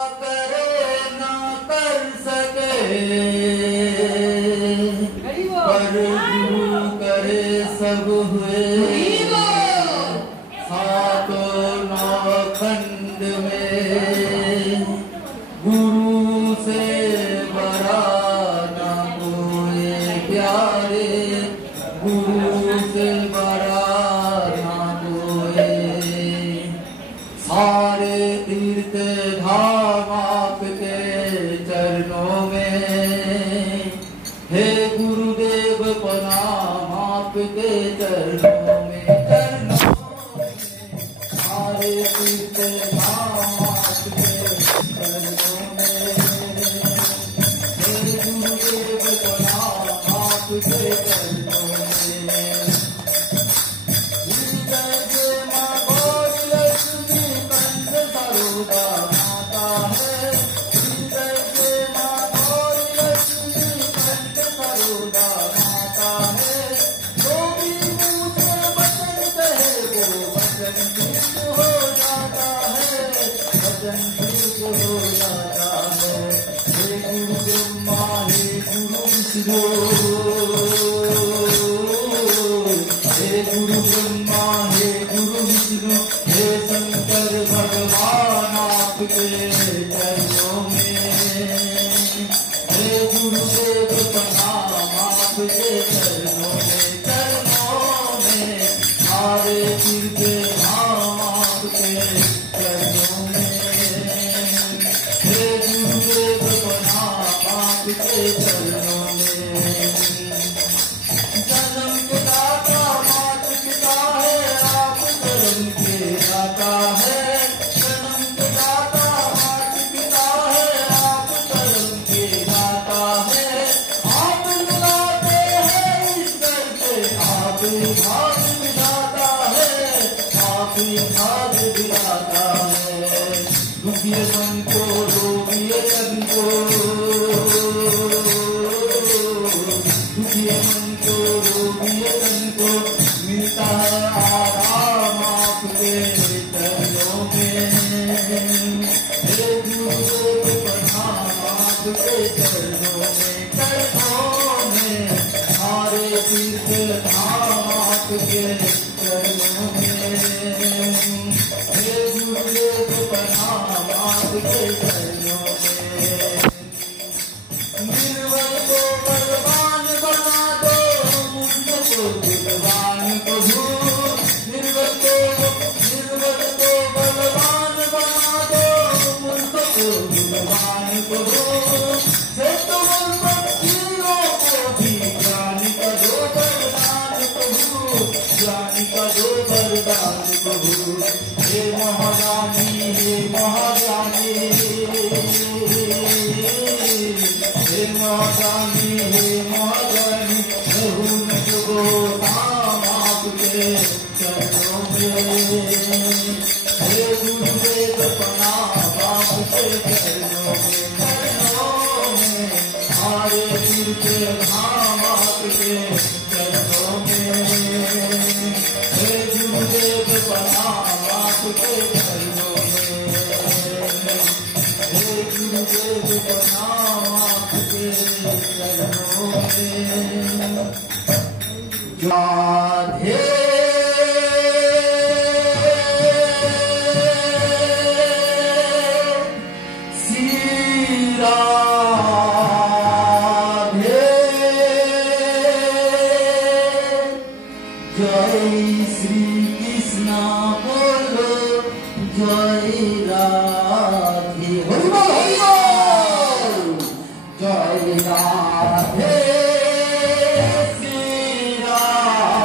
करे ना कर सके पर गुरु करे सब हुए सातों नौ खंड में गुरु से बड़ा ना कोई प्यारे गुरु से बड़ा ना कोई सारे तीर्थ धाम आपके चरणों में हे गुरुदेव प्रणाम आपके चरणों में सारे तीर्थ धाम आपके चरणों में हे गुरुदेव प्रणाम आपके चरणों में हे गुरु ब्रह्मा हे गुरु विष्णु हे शंकर भगवान आपके चरणों में हे गुरुदेव प्रणाम आपके चरणों में सारे तीर्थ धाम आपके चरणों में हे गुरुदेव प्रणाम आपके चरणों में जन्म के दाता मात पिता है आप कर्म के दाता है जन्म के दाता मात पिता है आप कर्म के दाता है आप बुलाते हैं ईश्वर के आप भाग विधाता है आप भाग विधाता है दुखी मन को रोगी तन को दुखी मन को रोगी तन को मिलता है आराम आपके चरणों में हे गुरुदेव प्रणाम आपके चरणों में सारे तीर्थ धाम आपके चरणों में हे गुरुदेव प्रणाम आपके चरणों में निर्बल को बलवान बना दो मुझ को विद्वान प्रभु निर्बल को बलवान बना दो मुझ को विद्वान प्रभु से तुम भक्तियों को भी ज्ञान का दो वरदान प्रभु ज्ञान का दो वरदान प्रभु हे महारानी हे महारानी हे महारानी प्रभु मुझको धाम आपके चरणों में हे गुरुदेव प्रणाम आपके चरणों में सारे तीर्थ धाम आपके चरणों में हे गुरुदेव प्रणाम आपके चरणों में हे गुरुदेव प्रणाम आपके चरणों में राधे श्री राधे जय श्री कृष्ण बोलो जय राधे जय राधे श्री राधे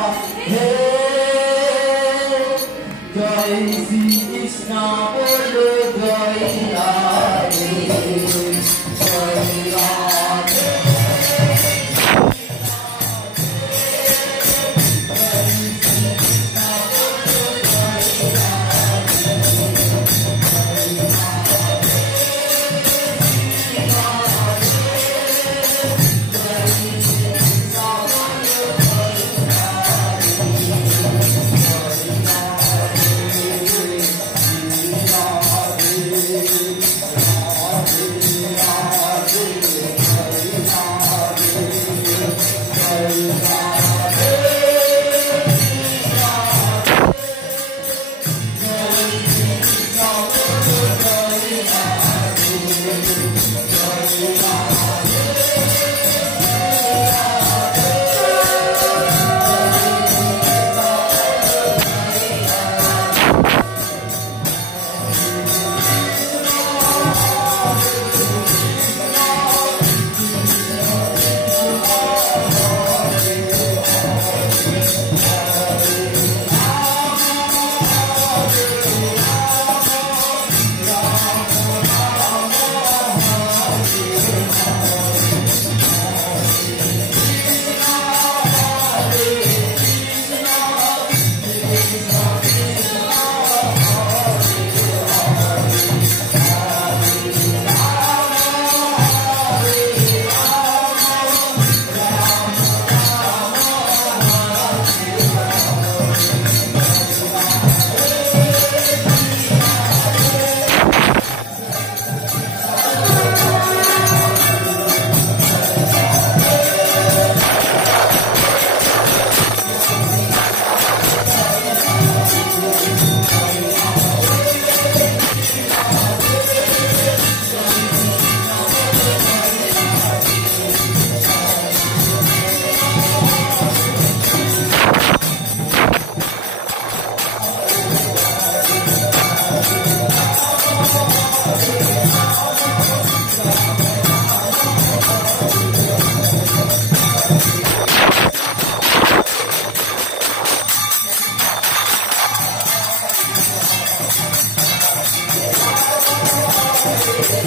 है